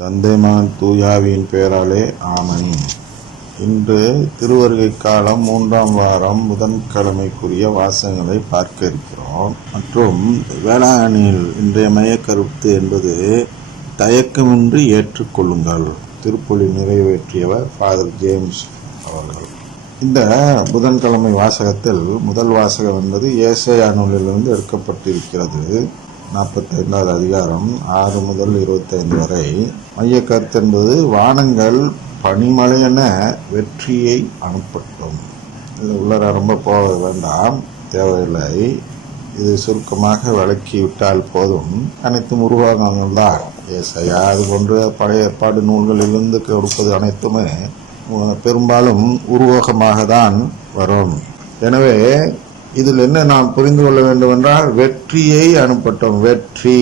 தந்தைமான் தூயாவியின் பெயராலே ஆமன் இன்று திருவருகை காலம் மூன்றாம் வாரம் புதன்கிழமைக்குரிய வாசகங்களை பார்க்க இருக்கிறோம். மற்றும் வேளாங்கண்ணியில் இன்றைய மையக்கருத்து என்பது தயக்கமின்றி ஏற்றுக்கொள்ளுங்கள். திருப்பொழி நிறைவேற்றியவர் ஃபாதர் ஜேம்ஸ் அவர்கள். இந்த புதன்கிழமை வாசகத்தில் முதல் வாசகம் என்பது ஏசையா நூலிலிருந்து எடுக்கப்பட்டிருக்கிறது. நாற்பத்தைந்தாவது அதிகாரம் ஆறு முதல் இருபத்தைந்து வரை. மைய கருத்து என்பது வானங்கள் பனிமழையென வெற்றியை அனுப்பட்டும். இதில் உள்ளர ரொம்ப போக வேண்டாம் தேவையில்லை. இது சுருக்கமாக விளக்கிவிட்டால் போதும். அனைத்தும் உருவாகங்கள் தான். ஏசையா அது போன்ற பழைய ஏற்பாடு நூல்களிலிருந்து கொடுப்பது அனைத்துமே பெரும்பாலும் உருவகமாக தான் வரும். எனவே இதில் என்ன நாம் புரிந்து கொள்ள வேண்டும் என்றால் வெற்றியை அனுப்பட்டும் வெற்றி.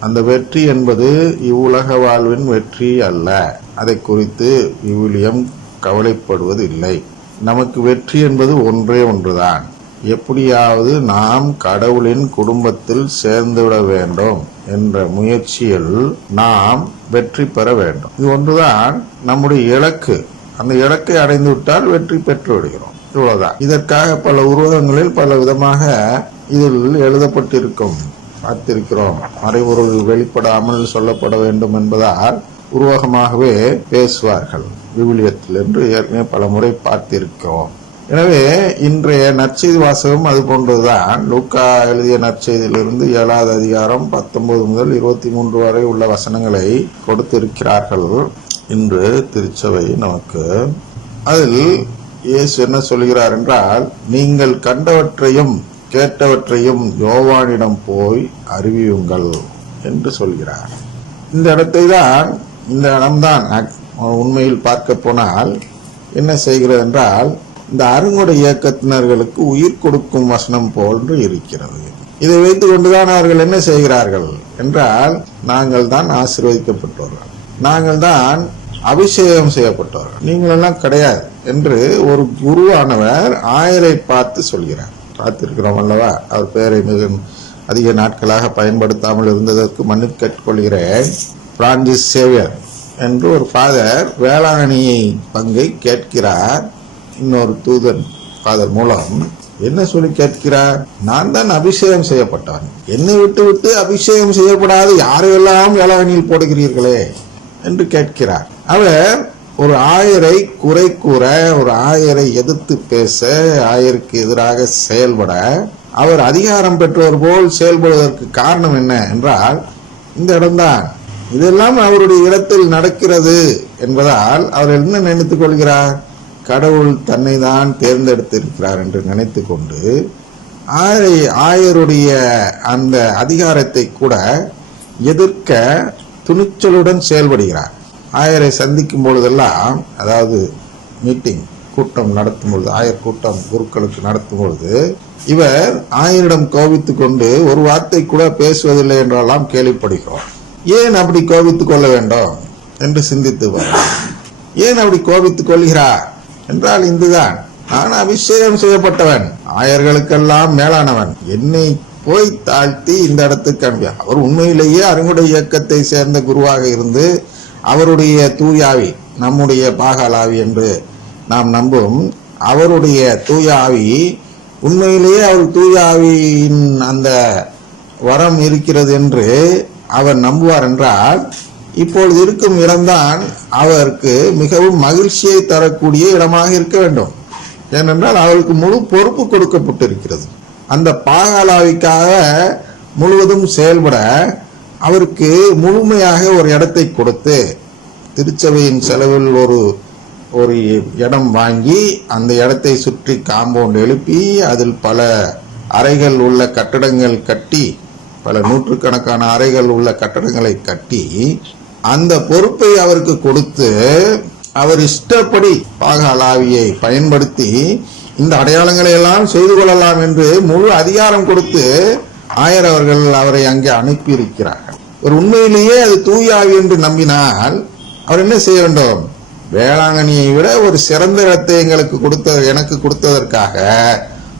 அந்த வெற்றி என்பது இவ்வுலக வாழ்வின் வெற்றி அல்ல. அதை குறித்து இவ்விலியம் கவலைப்படுவது இல்லை நமக்கு வெற்றி என்பது ஒன்றே ஒன்றுதான். எப்படியாவது நாம் கடவுளின் குடும்பத்தில் சேர்ந்துவிட வேண்டும் என்ற முயற்சியில் நாம் வெற்றி பெற வேண்டும். இது ஒன்றுதான். நம்முடைய இலக்கு. அந்த இலக்கை அடைந்து விட்டால் வெற்றி பெற்று விடுகிறோம் இவ்வளவுதான். இதற்காக பல உருவகங்களில் பல விதமாக இதில் எழுதப்பட்டிருக்கும். பார்த்திருக்கிறோம். மறைபொருள் வெளிப்படாமல் சொல்லப்பட வேண்டும் என்பதால் உருவகமாகவே பேசுவார்கள். விவிலியத்தில் என்று ஏற்கனவே பல முறை பார்த்திருக்கிறோம். எனவே இன்றைய நற்செய்தி வாசகம் அது போன்றதுதான். லூக்கா எழுதிய நற்செய்தியிலிருந்து ஏழாவது அதிகாரம் பத்தொன்பது முதல் இருபத்தி மூன்று வரை உள்ள வசனங்களை கொடுத்திருக்கிறார்கள். இன்று திருச்சபை நமக்கு அதில் இயேசு என்ன சொல்கிறார் என்றால் நீங்கள் கண்டவற்றையும் கேட்டவற்றையும் யோவானிடம் போய் அறிவியுங்கள் என்று சொல்கிறார். இந்த இடத்தை தான் இந்த இடம்தான் உண்மையில் பார்க்க போனால் என்ன செய்கிறது என்றால் இந்த அருங்கொடை இயக்கத்தினர்களுக்கு உயிர் கொடுக்கும் வசனம் போன்று இருக்கிறது. இதை வைத்துக் கொண்டுதான் அவர்கள் என்ன செய்கிறார்கள் என்றால் நாங்கள் தான் ஆசீர்வதிக்கப்பட்டவர்கள் நாங்கள் தான் அபிஷேகம் செய்யப்பட்டவர்கள். நீங்கள் எல்லாம் கிடையாது என்று ஒரு குருவானவர் ஆயரை பார்த்து சொல்கிறார். பார்த்திருக்கிறோம் அல்லவா? அவர் பெயரை மிக அதிக நாட்களாக பயன்படுத்தாமல் இருந்ததற்கு மன்னிப்பு கேட்டுக்கொள்கிறேன். பிரான்சிஸ் சேவியர் என்று ஒரு ஃபாதர் வேளாங்கண்ணியை பங்கை கேட்கிறார். இன்னொரு தூதன் ஃபாதர் மூலம் என்ன சொல்லி கேட்கிறார்? நான் தான் அபிஷேகம் செய்யப்பட்டவன். என்னை விட்டு விட்டு அபிஷேகம் செய்யப்படாது. யாரையெல்லாம் வேளாங்கண்ணியில் போடுகிறீர்களே? என்று கேட்கிறார். அவர் ஒரு ஆயரை குறை கூற ஒரு ஆயரை எதிர்த்து பேச ஆயருக்கு எதிராக செயல்பட அவர் அதிகாரம் பெற்றவர் போல் செயல்படுவதற்கு காரணம் என்ன என்றால் இந்த இடம்தான். இதெல்லாம் அவருடைய இடத்தில் நடக்கிறது என்பதால் அவர் என்ன நினைத்துக் கொள்கிறார்? கடவுள் தன்னை தான் தேர்ந்தெடுத்திருக்கிறார் என்று நினைத்து கொண்டு ஆயரை ஆயருடைய அந்த அதிகாரத்தை கூட எதிர்க்க துணிச்சலுடன் செயல்படுகிறார். ஆயரை சந்திக்கும் பொழுதெல்லாம் அதாவது மீட்டிங் கூட்டம் நடத்தும் பொழுது ஆயர் கூட்டம் குருக்களுக்கு நடத்தும் பொழுது இவர் ஆயரிடம் கோபித்துக் கொண்டு ஒரு வார்த்தை கூட பேசுவதில்லை என்றெல்லாம் கேள்விப்படுகிறோம். ஏன் அப்படி கோபித்துக் கொள்ள வேண்டும்? என்று சிந்தித்து ஏன் அப்படி கோபித்துக் கொள்கிறார்? என்றால் இந்துதான் நான் அபிஷேகம் செய்யப்பட்டவன் ஆயர்களுக்கெல்லாம் மேலானவன் என்னை போய் தாழ்த்தி இந்த இடத்துக்கு அனுப்பி அவர் உண்மையிலேயே அருங்குடை இயக்கத்தை சேர்ந்த குருவாக இருந்து அவருடைய தூயாவி நம்முடைய பாகாலாவி என்று நாம் நம்பும் அவருடைய தூயாவி உண்மையிலேயே அவர் தூயாவியின் அந்த வரம் இருக்கிறது என்று அவர் நம்புவார் என்றால் இப்பொழுது இருக்கும் இடம்தான் அவருக்கு மிகவும் மகிழ்ச்சியை தரக்கூடிய இடமாக இருக்க வேண்டும். ஏனென்றால் அவருக்கு முழு பொறுப்பு கொடுக்கப்பட்டிருக்கிறது. அந்த பாகாலாவிக்காக முழுவதும் செயல்பட அவருக்கு முழுமையாக ஒரு இடத்தை கொடுத்து திருச்சபையின் செலவில் ஒரு ஒரு இடம் வாங்கி அந்த இடத்தை சுற்றி காம்பவுண்ட் எழுப்பி அதில் பல அறைகள் உள்ள கட்டடங்கள் கட்டி பல நூற்றுக்கணக்கான அறைகள் உள்ள கட்டடங்களை கட்டி அந்த பொறுப்பை அவருக்கு கொடுத்து அவர் இஷ்டப்படி பாகாலாவியை பயன்படுத்தி இந்த அடையாளங்களை எல்லாம் செய்து கொள்ளலாம் என்று முழு அதிகாரம் கொடுத்து ஆயர் அவர்கள் அவரை அங்கே அனுப்பியிருக்கிறார்கள். ஒரு உண்மையிலேயே அது தூயாவி என்று நம்பினால் அவர் என்ன செய்ய வேண்டும்? வேளாங்கண்ணியை விட ஒரு சிறந்த இடத்தை எங்களுக்கு கொடுத்த எனக்கு கொடுத்ததற்காக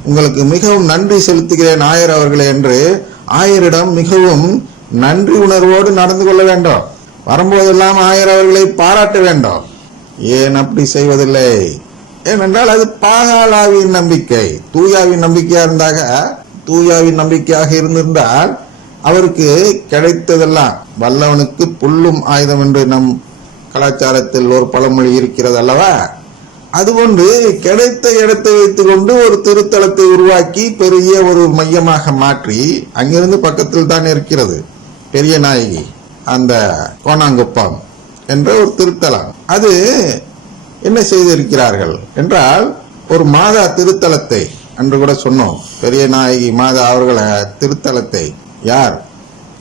உங்களுக்கு மிகவும் நன்றி செலுத்துகிறேன் ஆயர் அவர்களே என்று ஆயரிடம் மிகவும் நன்றி உணர்வோடு நடந்து கொள்ள வேண்டும். வரும்போதெல்லாம் ஆயர் அவர்களை பாராட்ட வேண்டும். ஏன் அப்படி செய்வதில்லை? ஏனென்றால் அது பாகாலாவின் நம்பிக்கை. தூயாவின் நம்பிக்கையா இருந்தாக தூயாவின் நம்பிக்கையாக இருந்திருந்தால் அவருக்கு கிடைத்ததெல்லாம் வல்லவனுக்கு புல்லும் ஆயுதம் என்று நம் கலாச்சாரத்தில் ஒரு பழமொழி இருக்கிறது அல்லவா? அதுபோன்று கிடைத்த இடத்தை வைத்துக்கொண்டு ஒரு திருத்தலத்தை உருவாக்கி பெரிய ஒரு மையமாக மாற்றி அங்கிருந்து பக்கத்தில் தான் இருக்கிறது. பெரிய நாயகி அந்த கோணாங்குப்பம் என்ற ஒரு திருத்தலம். அது என்ன செய்திருக்கிறார்கள் என்றால் ஒரு மாதா திருத்தலத்தை அன்று கூட சொன்னோம். பெரிய நாயகி மாதா அவர்கள திருத்தலத்தை. யார்?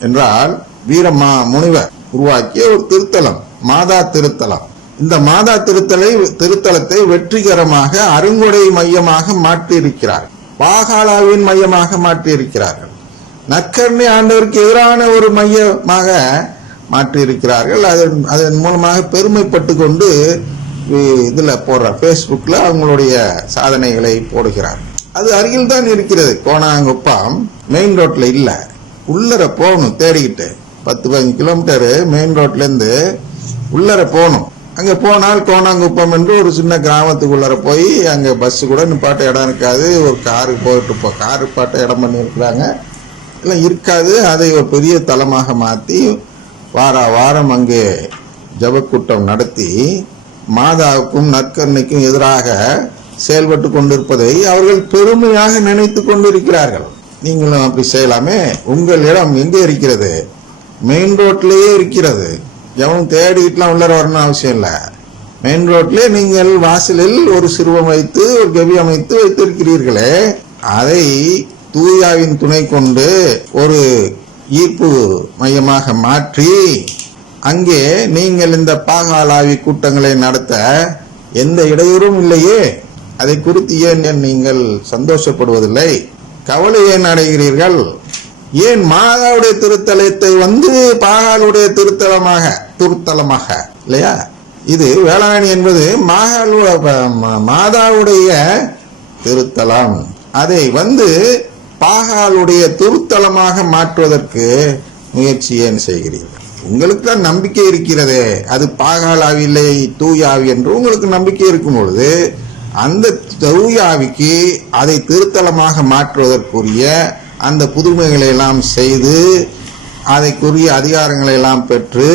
என்றால் வீரமா முனிவர் உருவாக்கிய ஒரு திருத்தலம் மாதா திருத்தலம். இந்த மாதா திருத்தலை திருத்தலத்தை வெற்றிகரமாக அருங்கொடை மையமாக மாற்றியிருக்கிறார். பாகாலாவின் மையமாக மாற்றியிருக்கிறார்கள். நக்கர்ணி ஆண்டவருக்கு எதிரான ஒரு மையமாக மாற்றியிருக்கிறார்கள். அதன் அதன் மூலமாக பெருமைப்பட்டு கொண்டு இதில் போடுற ஃபேஸ்புக்கில் அவங்களுடைய சாதனைகளை போடுகிறார். அது அருகில் தான் இருக்கிறது. கோணாங்குப்பம் மெயின் ரோட்டில் இல்லை. உள்ளர போகணும் தேடிக்கிட்டு. பத்து பதினஞ்சு கிலோமீட்டரு மெயின் ரோட்லேருந்து உள்ளர போகணும். அங்கே போனால் கோணாங்குப்பம் என்று ஒரு சின்ன கிராமத்துக்குள்ளார போய் அங்கே பஸ்ஸு கூட நிப்பாட்ட இடம் இருக்காது. ஒரு காரு போயிட்டு போ காரு பாட்ட இடம் பண்ணியிருக்கிறாங்க. எல்லாம் இருக்காது. அதை ஒரு பெரிய தலமாக மாற்றி வார வாரம் அங்கே ஜபக்கூட்டம் நடத்தி மாதாவுக்கும் நற்கருணைக்கும் எதிராக செயல்பட்டு கொண்டிருப்பதை அவர்கள் பெருமையாக நினைத்து கொண்டிருக்கிறார்கள். நீங்களும் அப்படி செய்யலாமே. உங்கள் இடம் எங்கே இருக்கிறது? மெயின் ரோட்லேயே இருக்கிறது. எவனும் தேடிக்கிட்டுலாம் உள்ளர வரணும் அவசியம் இல்லை. மெயின் ரோட்லேயே நீங்கள் வாசலில் ஒரு சிறுவம் வைத்து ஒரு கவி அமைத்து வைத்திருக்கிறீர்களே. அதை தூயாவின் துணை கொண்டு ஒரு ஈர்ப்பு மையமாக மாற்றி அங்கே நீங்கள் இந்த பாகாலாவி கூட்டங்களை நடத்த எந்த இடையூறும் இல்லையே. அதை குறித்து ஏன் நீங்கள் சந்தோஷப்படுவதில்லை? கவலை ஏன் அடைகிறீர்கள்? ஏன் மாதாவுடைய திருத்தலத்தை வந்து பாகாலுடைய திருத்தலமாக திருத்தலமாக இல்லையா? இது வேளாங்கண்ணி என்பது மாகாலு மாதாவுடைய திருத்தலம். அதை வந்து பாகாலுடைய திருத்தலமாக மாற்றுவதற்கு முயற்சி ஏன் செய்கிறீர்கள்? உங்களுக்கு தான் நம்பிக்கை இருக்கிறதே. அது பாகாலாவில்லை தூயாவி என்று உங்களுக்கு நம்பிக்கை இருக்கும் பொழுது அந்த தூயாவிக்கு அதை திருத்தலமாக மாற்றுவதற்குரிய அந்த புதுமைகளை எல்லாம் செய்து அதைக்குரிய அதிகாரங்களை எல்லாம் பெற்று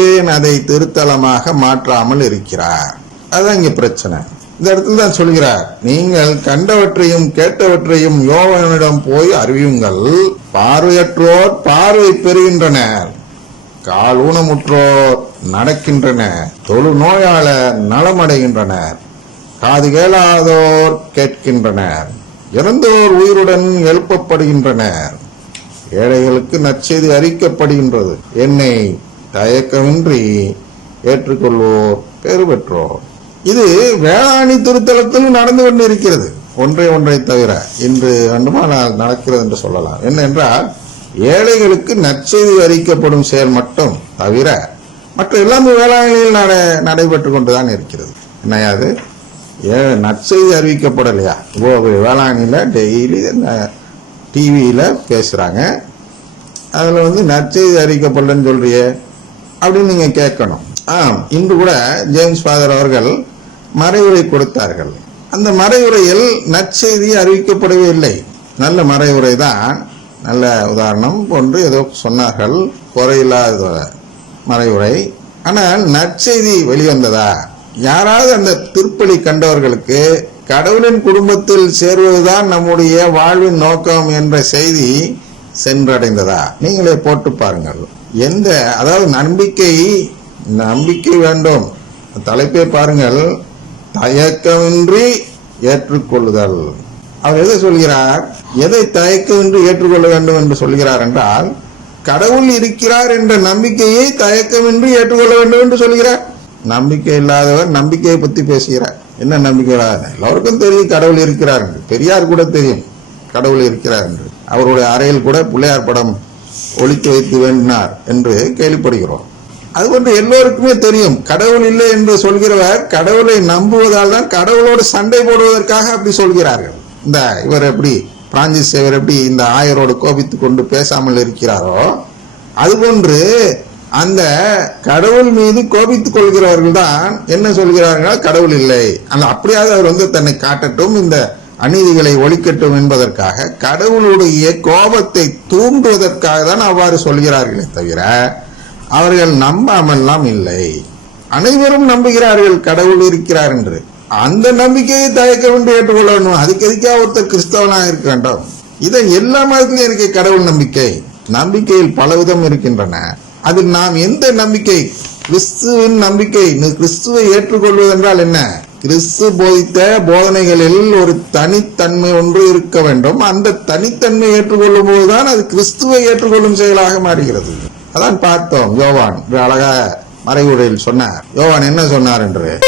ஏன் அதை திருத்தலமாக மாற்றாமல் இருக்கிறார்? அதுதான் இங்கே பிரச்சனை. இந்த இடத்துல தான் சொல்கிறார் நீங்கள் கண்டவற்றையும் கேட்டவற்றையும் யோகனிடம் போய் அறிவியுங்கள். பார்வையற்றோர் பார்வை பெறுகின்றனர். கால் ஊனமுற்றோர் நடக்கின்றனர் தொழு நோயாளர் நலமடைகின்றனர் காது கேளாதோர் கேட்கின்றனர் இறந்தோர் உயிருடன் எழுப்பப்படுகின்றனர். ஏழைகளுக்கு நற்செய்தி அறிக்கப்படுகின்றது என்னை தயக்கமின்றி ஏற்றுக்கொள்வோர் பெறு பெற்றோர் இது வேளாண் திருத்தலத்தில் நடந்து கொண்டிருக்கிறது. ஒன்றை ஒன்றை தவிர இன்று வேண்டுமானால் நடக்கிறது என்று சொல்லலாம். என்னென்றால் ஏழைகளுக்கு நற்செய்தி அறிக்கப்படும் செயல் மட்டும் தவிர மற்ற எல்லாமே வேளாண்மையில் நட நடைபெற்று கொண்டுதான் இருக்கிறது. என்னையாது ஏ நற்செய்தி அறிவிக்கப்படலையா? ஓ வேளாண்மையில் டெய்லி டிவியில் பேசுகிறாங்க அதில் வந்து நற்செய்தி அறிவிக்கப்படலன்னு சொல்கிறியே அப்படின்னு நீங்கள் கேட்கணும். ஆம் இன்று கூட ஜேம்ஸ் ஃபாதர் அவர்கள் மறைவுரை கொடுத்தார்கள். அந்த மறைவுரையில் நற்செய்தி அறிவிக்கப்படவே இல்லை. நல்ல மறைவுரை தான் நல்ல உதாரணம். போன்று ஏதோ சொன்னார்கள் குறையில்லாத மறைவுரை. ஆனால் நற்செய்தி வெளிவந்ததா? யாராவது அந்த திருப்பலி கண்டவர்களுக்கு கடவுளின் குடும்பத்தில் சேர்வதுதான் நம்முடைய வாழ்வின் நோக்கம் என்ற செய்தி சென்றடைந்ததா? நீங்களே போட்டு பாருங்கள். எந்த அதாவது நம்பிக்கை நம்பிக்கை வேண்டும். தலைப்பை பாருங்கள். தயக்கமின்றி ஏற்றுக்கொள்ளுதல். அவர் எதை சொல்கிறார்? எதை தயக்கமின்றி ஏற்றுக்கொள்ள வேண்டும் என்று சொல்கிறார் என்றால் கடவுள் இருக்கிறார் என்ற நம்பிக்கையை தயக்கமின்றி ஏற்றுக்கொள்ள வேண்டும் என்று சொல்கிறார். நம்பிக்கை இல்லாதவர் நம்பிக்கையை பத்தி பேசுகிறார். என்ன நம்பிக்கை இல்லாத எல்லோருக்கும் தெரியும் கடவுள் இருக்கிறார் என்று. பெரியார் கூட தெரியும் கடவுள் இருக்கிறார் என்று. அவருடைய அறையில் கூட பிள்ளையார் படம் ஒழித்து வைத்து வேண்டினார் என்று கேள்விப்படுகிறோம். அது அதுபோன்று எல்லோருக்குமே தெரியும் கடவுள் இல்லை என்று சொல்கிறவர் கடவுளை நம்புவதால் தான் கடவுளோடு சண்டை போடுவதற்காக அப்படி சொல்கிறார்கள். இந்த இவர் எப்படி பிரான்சிஸ் சேவர் எப்படி இந்த ஆயரோடு கோபித்து கொண்டு பேசாமல் இருக்கிறாரோ அதுபோன்று அந்த கடவுள் மீது கோபித்துக் கொள்கிறவர்கள் தான் என்ன சொல்கிறார்கள் கடவுள் இல்லை. அந்த அப்படியாவது அவர் வந்து தன்னை காட்டட்டும் இந்த அநீதிகளை ஒழிக்கட்டும் என்பதற்காக கடவுளுடைய கோபத்தை தூண்டுவதற்காக தான் அவ்வாறு சொல்கிறார்களே தவிர அவர்கள் நம்பாமல்லாம் இல்லை. அனைவரும் நம்புகிறார்கள் கடவுள் இருக்கிறார் என்று. அந்த நம்பிக்கையை தயக்க வேண்டும் ஏற்றுக்கொள்ளணும். அதுக்கு எதுக்கா ஒருத்தர் கிறிஸ்தவனாக இருக்க வேண்டாம் இதை எல்லா மதத்திலையும் இருக்க கடவுள் நம்பிக்கை. நம்பிக்கையில் பலவிதம் இருக்கின்றன. அதில் நாம் எந்த நம்பிக்கை? கிறிஸ்துவின் நம்பிக்கை. நீ கிறிஸ்துவை ஏற்றுக்கொள்வதென்றால் என்ன? கிறிஸ்து போதித்த போதனைகளில் ஒரு தனித்தன்மை ஒன்று இருக்க வேண்டும். அந்த தனித்தன்மை ஏற்றுக்கொள்ளும் போதுதான் அது கிறிஸ்துவை ஏற்றுக்கொள்ளும் செயலாக மாறுகிறது. அதான் பார்த்தோம். யோவான். அழகா மறைவுரையில் சொன்னார். யோவான் என்ன சொன்னார் என்று?